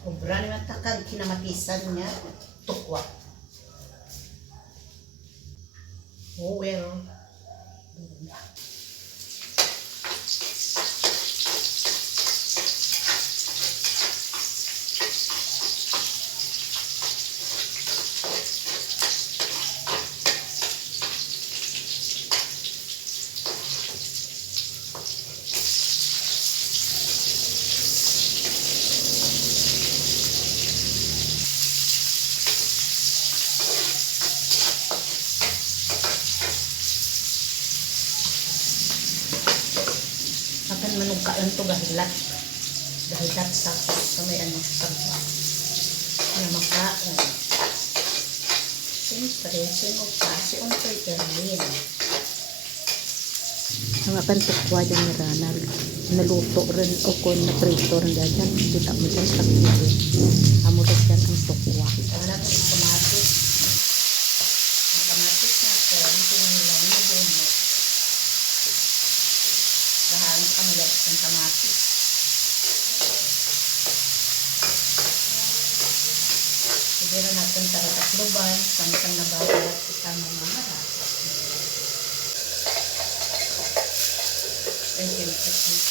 Obra naman takag kinamatisan niya. Tukwa. Oh well. Akan manugkaan to gahilat. Gahilat sa sa may ano sa na makaon. Siyempre, sino pa? Si Untoy Erwin. Ang akan tukwa dyan ni Ronald. Naluto rin o kung na-prito rin dyan. dyan. Kita mo dyan sa kiri. Amo rin ang tukwa. Ito na ito yung kamatis. Ang kamatis natin, pinulang na bumot. Malit ng kamatis. Siguro natin taratakluban, samtang nababalat kita mga harap. Thank you. Thank you.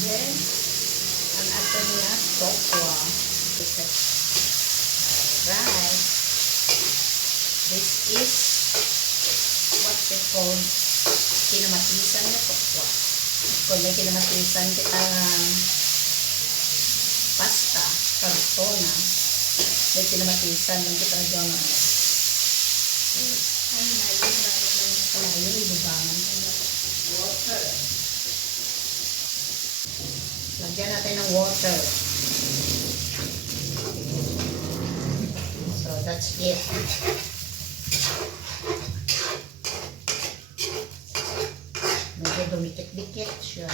Then, ang ato niya, tokwa. Alright. This is what we call kinamatisan na tokwa. Kung may kinamatisan kita pasta, kartona, may kinamatisan lang kita dyan ano. Ay, nayo, nayo, nayo, nayo, ibubangan. Water. Lagyan natin ng water. So, that's it. Medyo dumikit-dikit siya.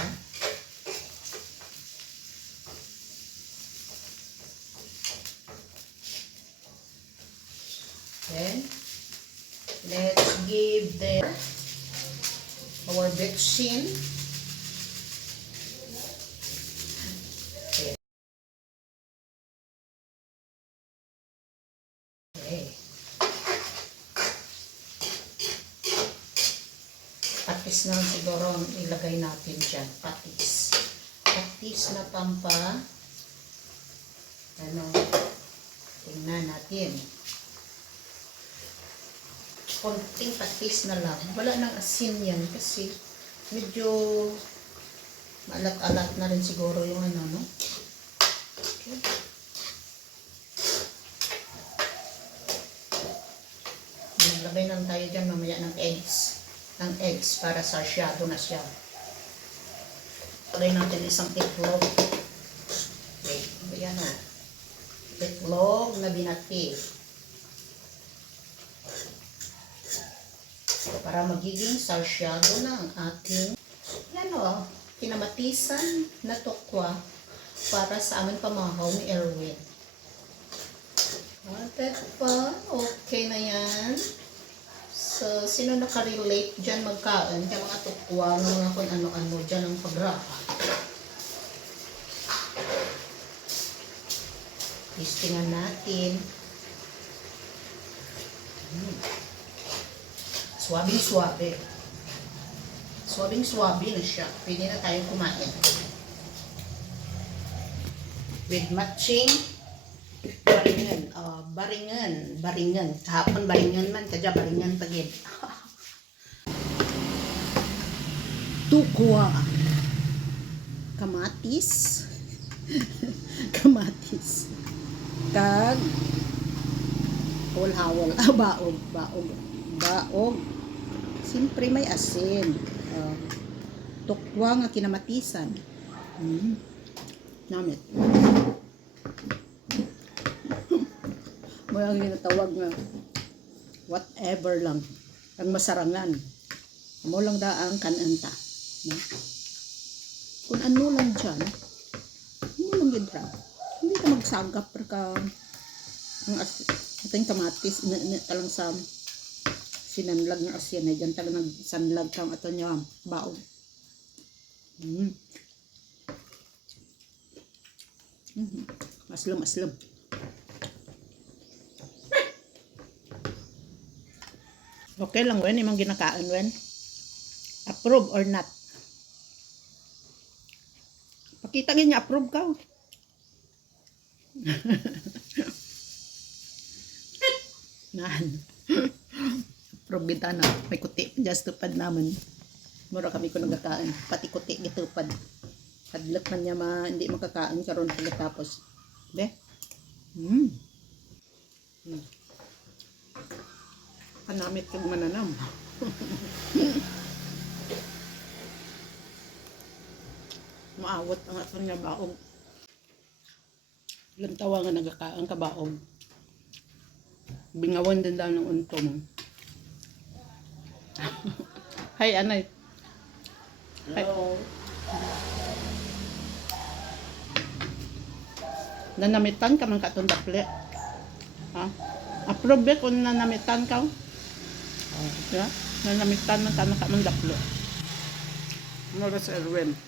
Then, let's give the our vaccine Okay. Patis na siguro ang ilagay natin dyan. Patis. Patis na pampa. Ano? Tingnan natin. Konting patis na lang. Wala nang asin yan kasi medyo maalat-alat na rin siguro yung ano, no? Okay. Maglagay lang tayo dyan mamaya ng eggs. Ng eggs para sarsyado na siya. Lagay natin isang itlog. Okay, ayan na. Itlog na binati. Para magiging sarsyado na ang ating yan o, kinamatisan na tukwa para sa aming pamahaw ni Erwin. Ate pa, okay na yan. So, sino nakarelate dyan magkain? Kaya mga tukwa, mga kung ano-ano dyan ang pagraka. Listingan natin. Hmm. Swabing-swabe. Swabing-swabe na siya. Pwede na tayong kumain. With matching. Yan? Oh. Baringan, baringan. Kahapon baringan man, kadya baringan pagid. Tukwa. Kamatis. Kamatis. Kag hawal-hawal. Ah, baog, baog. Baog. Siyempre may asin. Oh. Tukwa nga kinamatisan. Mm. Namit. Mo ang ginatawag nga whatever lang ang masarangan. Mo lang da ang kananta. No? Kung ano lang dyan, mo lang gidra. Hindi ka magsagap per ka ang as yung kamatis ina, ina, talang sa sinanlag ng asyan na dyan talang nagsanlag kang ato niya baon. Mm. Mhm. Maslam, maslam. Okay lang, Wen. Imang ginakaan, Wen. Approve or not? Pakita niya, approve ka. Nan. approve kita na. May kuti. Just tupad naman. Mura kami ko nagkakaan. Pati kuti gitupad. Hadlak man niya ma, hindi makakain karon pagkatapos. Be? Hmm. Hmm. Kanamit kag mananam. Maawat ang atong nga baog. Lantawa nga nagakaang kabaog. Bingawan din daw ng untom. Hay, anay. Hello. Nanamitan ka man katong dapli. Ha? Approve kung nanamitan ka? Oh, yeah? Nanamitan man ka man dapli. Ano sa Erwin?